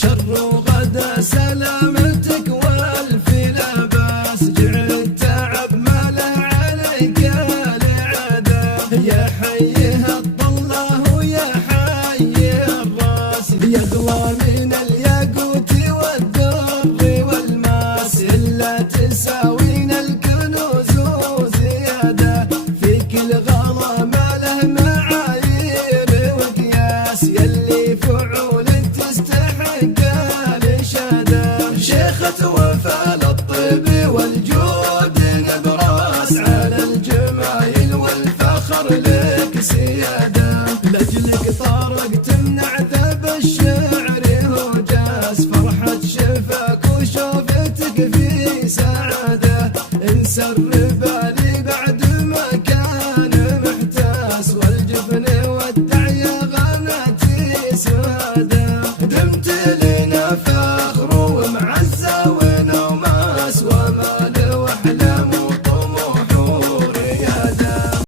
شر غدا سلامتك والف لا باس، جعل التعب ما له عليك العدا، يا حيها الله ويا حي الراس، يقوى من الياقوت والدر والماس، إلا تساوين الكنوز وزيادة، فيك الغلا ما له معايير وقياس، يلي فعولك تستحق الإشادة، شيخة وفاء للطب